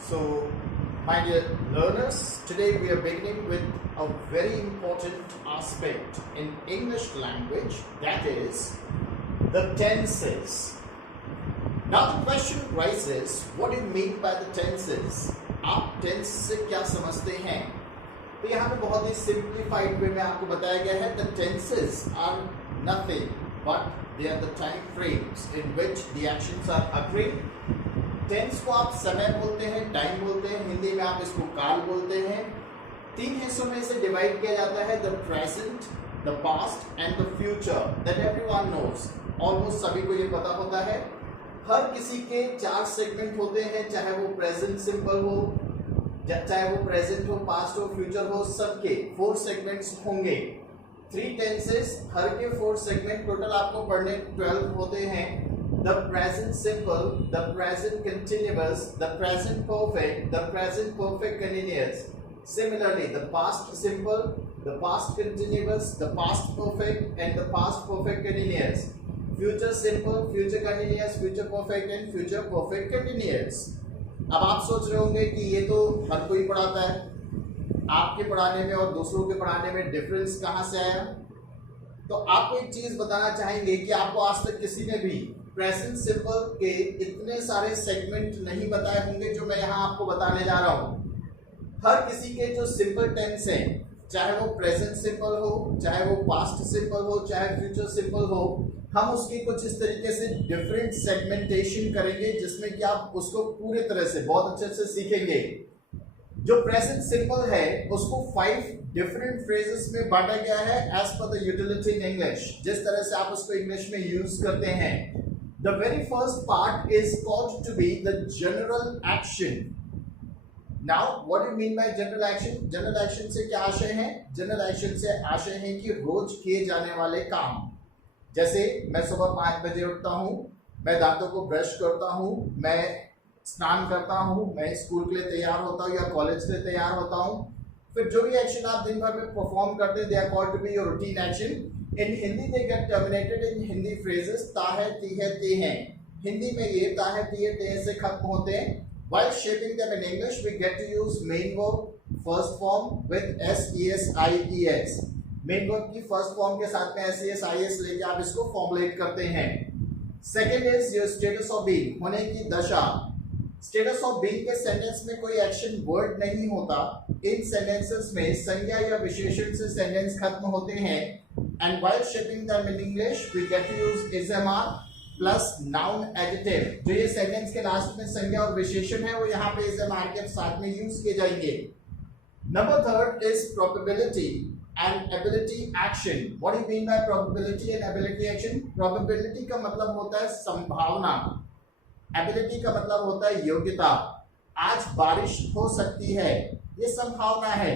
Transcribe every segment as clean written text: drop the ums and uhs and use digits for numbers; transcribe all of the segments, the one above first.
So, my dear learners, today we are beginning with a very important aspect in English language, that is the tenses. Now the question rises, what do you mean by the tenses? आप tense से क्या समझते हैं? तो यहाँ पे बहुत ही simplified way में आपको बताया गया है, the tenses are nothing but they are the time frames in which the actions are occurring. Tense को आप समय बोलते हैं, टाइम बोलते हैं, हिंदी में आप इसको काल बोलते हैं. तीन हिस्सों में इसे डिवाइड किया जाता है, the present, the past and the future. That everyone knows, almost सभी को ये पता होता है. हर किसी के चार सेगमेंट होते हैं, चाहे वो प्रेजेंट सिंपल हो, चाहे वो प्रेजेंट हो, पास्ट हो, फ्यूचर हो, सबके 4 सेगमेंट्स होंगे. 3 टेंसेस, हर के 4 सेगमेंट, टोटल आपको पढ़ने 12 होते हैं. The present simple, the present continuous, the present perfect, the present perfect continuous. Similarly, the past simple, the past continuous, the past perfect, and the past perfect continuous. Future simple, future continuous, future perfect, and future perfect continuous. अब आप सोच रहे होंगे कि ये तो हर कोई पढ़ाता है, आपके पढ़ाने में और दूसरों के पढ़ाने में डिफरेंस कहाँ से आया? तो आपको एक चीज बताना चाहेंगे कि आपको आज तक किसी ने भी प्रेजेंट सिंपल के इतने सारे सेगमेंट नहीं बताए होंगे जो मैं यहाँ आपको बताने जा रहा हूँ. हर किसी के जो सिंपल टेंस हैं, चाहे वो प्रेजेंट सिंपल हो, चाहे वो पास्ट सिंपल हो, चाहे फ्यूचर सिंपल हो, हम उसकी कुछ इस तरीके से डिफरेंट सेगमेंटेशन करेंगे जिसमें कि आप उसको पूरे तरह से बहुत अच्छे से सीखेंगे. जो प्रेजेंट सिंपल है उसको 5 डिफरेंट फ्रेजेस में बांटा गया है as per the utility in English, जिस तरह से आप उसको इंग्लिश में यूज करते हैं. The very first part is called to be the general action. Now, what do you mean by general action? General action से क्या आशय है? General action से आशय है कि रोज किए जाने वाले काम. जैसे मैं सुबह 5 बजे उठता हूँ, मैं दांतों को ब्रश करता हूँ, मैं स्नान करता हूँ, मैं स्कूल के लिए तैयार होता हूँ या कॉलेज के लिए तैयार होता हूँ. फिर जो भी एक्शन आप दिन भर में परफॉर्म करते हैं, they are called to be your routine action. In Hindi they get terminated in Hindi phrases ता है, ती है, ते हैं. हिंदी में ये ता है, ती है, ते हैं से खत्म होते हैं. While shaping them in English, we get to use main verb first form with s, es, I, es. Main verb की first form के साथ में s, es, I, es लेके आप इसको formulate करते हैं. Second is your status of being, होने की दशा. स्टेटस ऑफ बीइंग के सेंटेंस में कोई एक्शन वर्ड नहीं होता. इन सेंटेंसेस में संज्ञा या विशेषण से सेंटेंस खत्म होते हैं. And while shaping them in English we get to use is am are plus noun adjective. जो ये सेंटेंस के लास्ट में संज्ञा और विशेषण है वो यहाँ पे इजएमआर के साथ में यूज किए जाएंगे. Number third is probability and ability action. What do you mean by probability and ability action? Probability का मतलब होता है संभावना, एबिलिटी का मतलब होता है योग्यता. आज बारिश हो सकती है, ये संभावना है.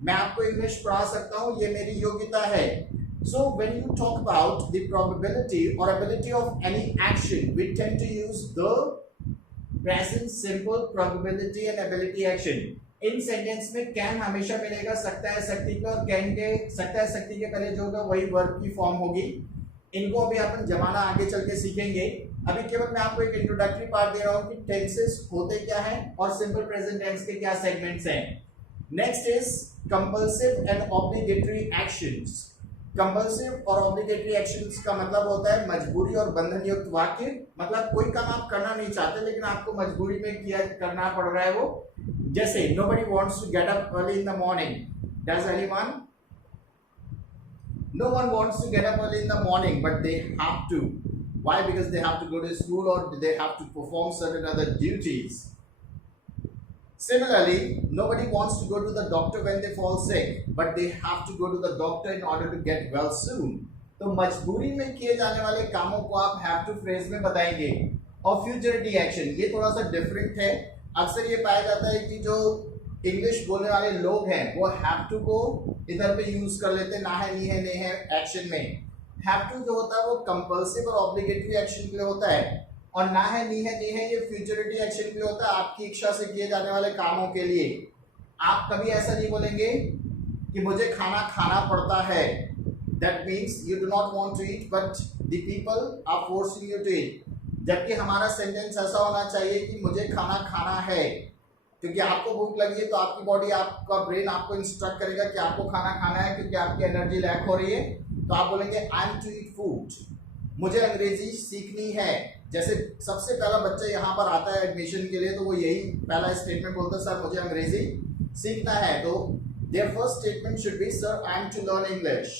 मैं आपको इंग्लिश पढ़ा सकता हूँ, ये मेरी योग्यता है. So when you talk about the probability or ability of any action, we tend to use the present simple probability and ability action. In sentence में कैन हमेशा मिलेगा सकता है शक्ति पे, और कैन के सकता है शक्ति के पहले जो होगा वही वर्ब की फॉर्म होगी. इनको अभी अपन जमाना आगे चल के सीखेंगे. अभी केवल मैं आपको एक इंट्रोडक्टरी पार्ट दे रहा हूं कि टेंसेस होते क्या हैं और सिंपल प्रेजेंट टेंस के क्या सेगमेंट्स हैं. Next is compulsive and obligatory actions. Compulsive और ऑब्लिगेटरी एक्शंस का मतलब होता है मजबूरी और बंधन युक्त वाक्य. मतलब कोई काम आप करना नहीं चाहते लेकिन आपको मजबूरी में किया करना पड़ रहा है वो. जैसे nobody wants to get up early in the morning. Does anyone? No one wants to get up early in the morning, but they have to. Why? Because they have to go to school or they have to perform certain other duties. Similarly, nobody wants to go to the doctor when they fall sick, but they have to go to the doctor in order to get well soon. तो मजबूरी में किए जाने वाले कामों को आप have to phrase में बताएंगे. और futurity action ये थोड़ा सा different है. अक्सर ये पाया जाता है कि जो इंग्लिश बोलने वाले लोग हैं वो have to को इधर पे यूज कर लेते हैं, ना है, नहीं है, नहीं है एक्शन में. हैव टू जो होता है वो कंपल्सिव और ऑब्लिगेटरी एक्शन के लिए होता है, और ना है, नहीं है, नहीं है ये फ्यूचरिटी एक्शन के लिए होता है, आपकी इच्छा से किए जाने वाले कामों के लिए. आप कभी ऐसा नहीं बोलेंगे कि मुझे खाना खाना पड़ता है. That means you do not want to eat but the people are forcing you to eat. जबकि हमारा सेंटेंस ऐसा होना चाहिए कि मुझे खाना खाना है. क्योंकि आपको भूख लगी है तो आपकी बॉडी, आपका ब्रेन आपको इंस्ट्रक्ट करेगा कि आपको खाना खाना है क्योंकि आपकी एनर्जी लैक हो रही है। तो आप बोलेंगे I am to eat food, मुझे अंग्रेजी सीखनी है। जैसे सबसे पहला बच्चा यहाँ पर आता है एडमिशन के लिए तो वो यही पहला स्टेटमेंट बोलता है, सर मुझे अंग्रेजी सीखना है। तो their first statement should be sir I am to learn English.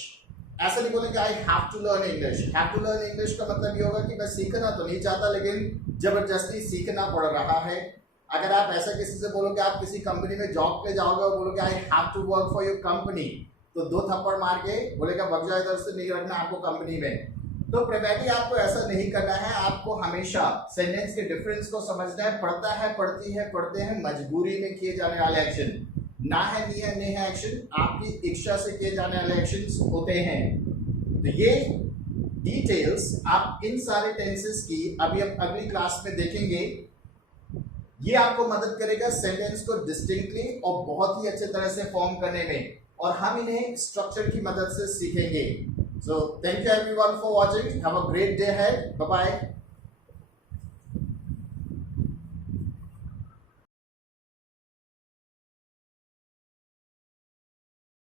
ऐसा नहीं बोलेंगे I have to learn English. Have to learn English का मतलब ये होगा कि मैं सीखना तो नहीं चाहता लेकिन जबरदस्ती सीखना पड़ रहा है। अगर आप ऐसा किसी से बोलोगे, आप किसी कंपनी में जॉब पे जाओगे और बोलोगे I have to work for your company, तो 2 थप्पड़ मार के बोलेगा भग जाओ इधर से, नहीं रखना आपको कंपनी में। तो प्रेमेटी आपको ऐसा नहीं करना है, आपको हमेशा सेंटेंस के डिफरेंस को समझना है। पढ़ता है, पढ़ती है, पढ़ते हैं मजबूरी में किए जाने वाले एक्शन, ना है नहीं है नहीं है एक्शन आपकी इच्छा से किए जाने वाले एक्शन होते हैं। तो ये डिटेल्स आप इन सारे टेंसेस की अभी हम अगली क्लास में देखेंगे। ये आपको मदद करेगा सेंटेंस को डिस्टिंक्टली और बहुत ही अच्छे तरह से फॉर्म करने में, और हम इन्हें स्ट्रक्चर की मदद से सीखेंगे। So thank you everyone for watching. Have a great day ahead. Bye bye.